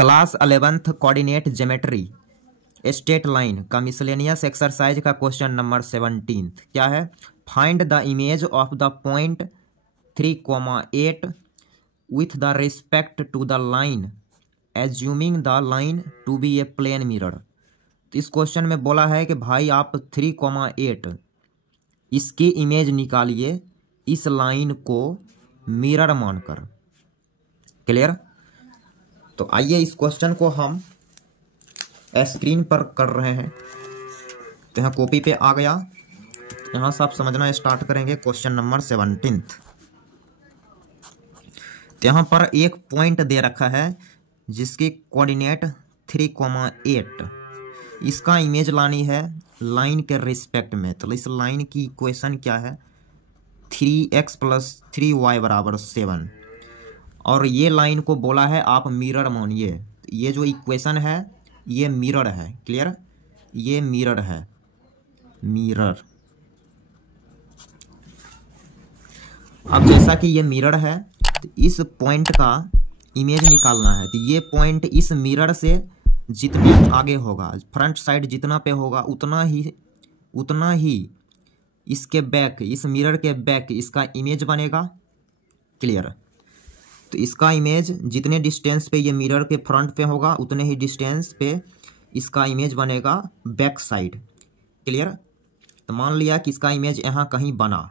Class 11th coordinate geometry straight line का miscellaneous exercise का question number 17 क्या है? Find the image of the point 3,8 with the respect to the line assuming the line to be a plane mirror. इस question में बोला है कि भाई आप 3,8 इसकी इमेज निकालिए इस लाइन को मिरर मानकर। क्लियर? तो आइए इस क्वेश्चन को हम स्क्रीन पर कर रहे हैं। तो यहाँ कॉपी पे आ गया, यहाँ से आप समझना स्टार्ट करेंगे। Question number 17। तो यहाँ पर एक पॉइंट दे रखा है जिसकी कोऑर्डिनेट 3,8, इसका इमेज लानी है लाइन के रिस्पेक्ट में। तो इस लाइन की इक्वेशन क्या है? 3x + 3y = 7। और ये लाइन को बोला है आप मिरर मानिए। ये जो इक्वेशन है ये मिरर है। क्लियर? ये मिरर है, मिरर। अब जैसा कि ये मिरर है तो इस पॉइंट का इमेज निकालना है। तो ये पॉइंट इस मिरर से जितनी आगे होगा, फ्रंट साइड जितना पे होगा उतना ही इसके बैक, इस मिरर के बैक इसका इमेज बनेगा। क्लियर? तो इसका इमेज जितने डिस्टेंस पे ये मिरर के फ्रंट पे होगा उतने ही डिस्टेंस पे इसका इमेज बनेगा बैक साइड। क्लियर? तो मान लिया कि इसका इमेज यहाँ कहीं बना,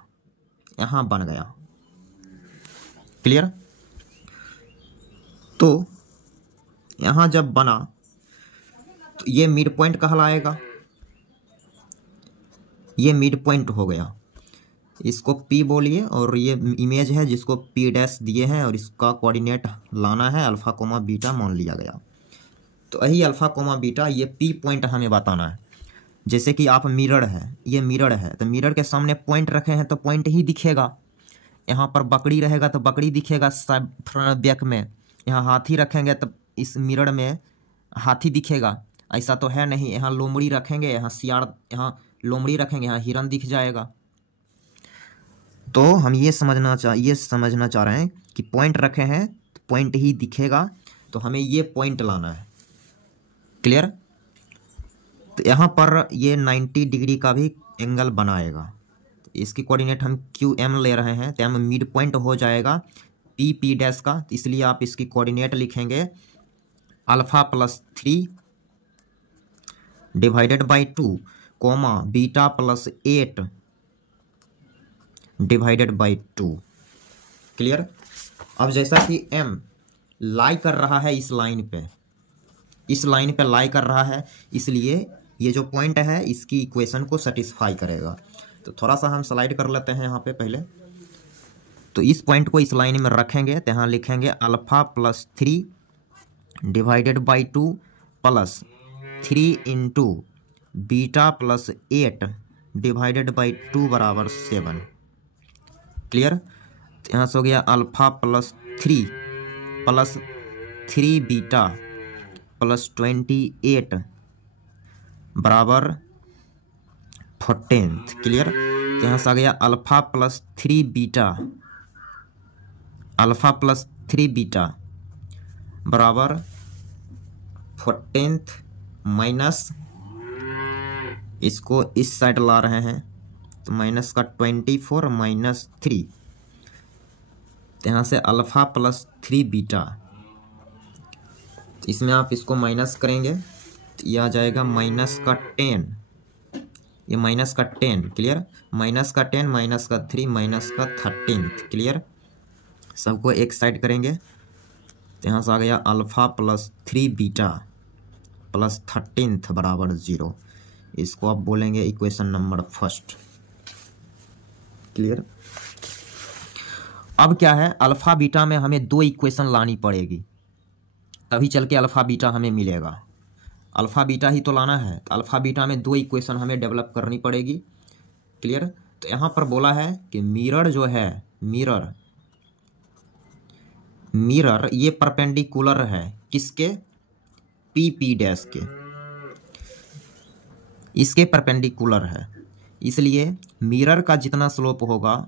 यहाँ बन गया। क्लियर? तो यहाँ जब बना तो ये मिड पॉइंट कहलाएगा। ये मिड पॉइंट हो गया, इसको P बोलिए। और ये इमेज है जिसको P' दिए हैं और इसका कोऑर्डिनेट लाना है अल्फा कोमा बीटा मान लिया गया। तो यही अल्फा कोमा बीटा ये P पॉइंट हमें बताना है। जैसे कि आप मिरर है, ये मिरर है तो मिरर के सामने पॉइंट रखे हैं तो पॉइंट ही दिखेगा। यहाँ पर बकड़ी रहेगा तो बकड़ी दिखेगा फ्रंट बैक में। यहाँ हाथी रखेंगे तो इस मिरर में हाथी दिखेगा। ऐसा तो है नहीं। यहाँ लोमड़ी रखेंगे, यहाँ सियार, यहाँ लोमड़ी रखेंगे, यहाँ हिरन दिख जाएगा। तो हम ये समझना चाह रहे हैं कि पॉइंट रखे हैं तो पॉइंट ही दिखेगा। तो हमें ये पॉइंट लाना है। क्लियर? तो यहाँ पर ये 90 डिग्री का भी एंगल बनाएगा। तो इसकी कोऑर्डिनेट हम QM ले रहे हैं तो हम मिड पॉइंट हो जाएगा P' का। इसलिए आप इसकी कोऑर्डिनेट लिखेंगे अल्फा + 3 / 2 कोमा बीटा + 8 / 2। क्लियर? अब जैसा कि M लाई कर रहा है इस लाइन पे, इस लाइन पे लाई कर रहा है, इसलिए ये जो पॉइंट है इसकी इक्वेशन को सेटिस्फाई करेगा। तो थोड़ा सा हम स्लाइड कर लेते हैं यहाँ पे पहले। तो इस पॉइंट को इस लाइन में रखेंगे तो यहाँ लिखेंगे अल्फा + 3 / 2 + 3 × बीटा + 8 / 2 = 7। क्लियर? तो यहाँ से हो गया अल्फा + 3 + 3 बीटा + 28 = 14। क्लियर? तो यहाँ से आ गया अल्फा + 3 बीटा, अल्फा + 3 बीटा बराबर 14 माइनस, इसको इस साइड ला रहे हैं तो माइनस का 24 - 3। तो यहाँ से अल्फा + 3 बीटा, इसमें आप इसको माइनस करेंगे तो ये आ जाएगा माइनस का 10, ये माइनस का 10। क्लियर? माइनस का 10 माइनस का 3 माइनस का 13। क्लियर? सबको एक साइड करेंगे तो यहाँ से आ गया अल्फा + 3 बीटा + 13 = 0। इसको आप बोलेंगे इक्वेशन नंबर 1। क्लियर? अब क्या है, अल्फा बीटा में हमें 2 इक्वेशन लानी पड़ेगी तभी चल के अल्फा बीटा हमें मिलेगा। अल्फा बीटा ही तो लाना है तो अल्फा बीटा में 2 इक्वेशन हमें डेवलप करनी पड़ेगी। क्लियर? तो यहाँ पर बोला है कि मिरर जो है, मिरर ये परपेंडिकुलर है किसके? P' के, इसके परपेंडिकुलर है। इसलिए मिरर का जितना स्लोप होगा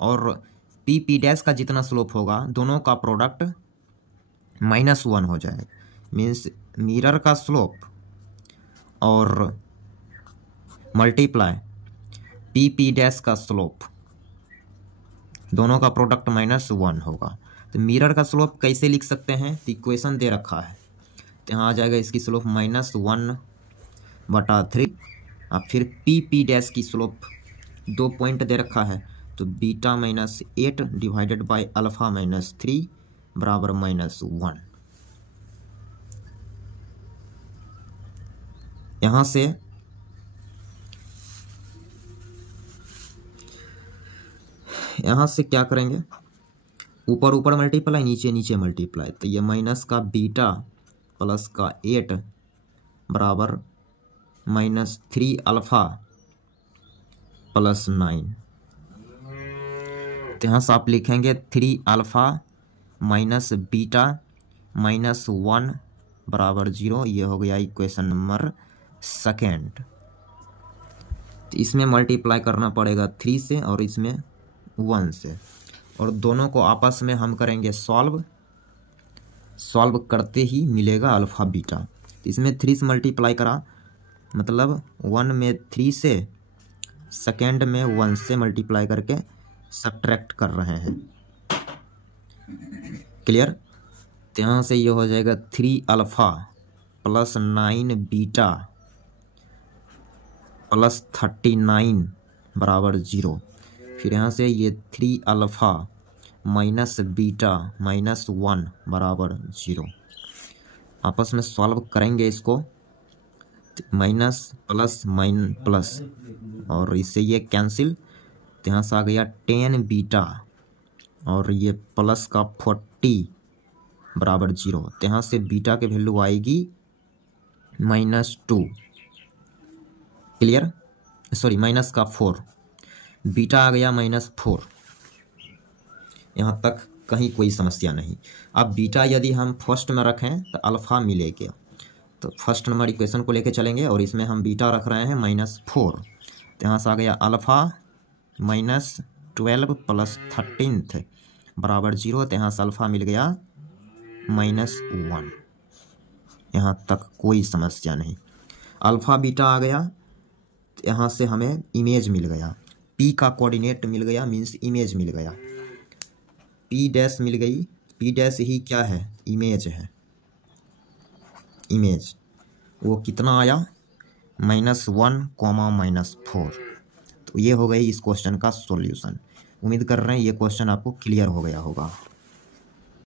और P' का जितना स्लोप होगा दोनों का प्रोडक्ट -1 हो जाएगा। मीन्स मिरर का स्लोप और मल्टीप्लाई पी डैश का स्लोप, दोनों का प्रोडक्ट -1 होगा। तो मिरर का स्लोप कैसे लिख सकते हैं, तो इक्वेशन दे रखा है, तो यहाँ आ जाएगा इसकी स्लोप -1/3। अब फिर पी डैश की स्लोप 2 पॉइंट दे रखा है, तो बीटा -8 डिवाइडेड बाई अल्फा -3 बराबर -1। यहाँ से क्या करेंगे, ऊपर ऊपर मल्टीप्लाई, नीचे नीचे मल्टीप्लाई, तो ये माइनस का बीटा प्लस का 8 बराबर -3 अल्फा प्लस 9। तो यहाँ से आप लिखेंगे 3 अल्फा माइनस बीटा -1 बराबर 0। ये हो गया इक्वेशन नंबर 2। तो इसमें मल्टीप्लाई करना पड़ेगा 3 से और इसमें 1 से, और दोनों को आपस में हम करेंगे सॉल्व करते ही मिलेगा अल्फ़ा बीटा। इसमें 3 से मल्टीप्लाई करा, मतलब 1 में 3 से, सेकेंड में 1 से मल्टीप्लाई करके सब्ट्रैक्ट कर रहे हैं। क्लियर। तो यहाँ से ये हो जाएगा 3 अल्फ़ा प्लस 9 बीटा प्लस 39 बराबर 0। फिर यहाँ से ये 3 अल्फ़ा माइनस बीटा -1 बराबर 0। आपस में सॉल्व करेंगे इसको, माइनस प्लस प्लस और इससे ये कैंसिल। तो यहाँ से आ गया 10 बीटा और ये प्लस का 40 बराबर 0। तो यहाँ से बीटा की वैल्यू आएगी -2। क्लियर, सॉरी माइनस का 4, बीटा आ गया -4। यहाँ तक कहीं कोई समस्या नहीं। अब बीटा यदि हम फर्स्ट में रखें तो अल्फ़ा मिलेगा, तो फर्स्ट नंबर इक्वेशन को लेके चलेंगे और इसमें हम बीटा रख रहे हैं -4। तो यहाँ से आ गया अल्फ़ा -12 प्लस 13 बराबर 0। तो यहाँ से अल्फ़ा मिल गया -1। यहाँ तक कोई समस्या नहीं। अल्फ़ा बीटा आ गया, तो यहाँ से हमें इमेज मिल गया, पी का कोऑर्डिनेट मिल गया, मीन्स इमेज मिल गया, पी डैश मिल गई। पी डैश ही क्या है, इमेज है। इमेज वो कितना आया, -1, -4। तो ये हो गई इस क्वेश्चन का सॉल्यूशन। उम्मीद कर रहे हैं ये क्वेश्चन आपको क्लियर हो गया होगा।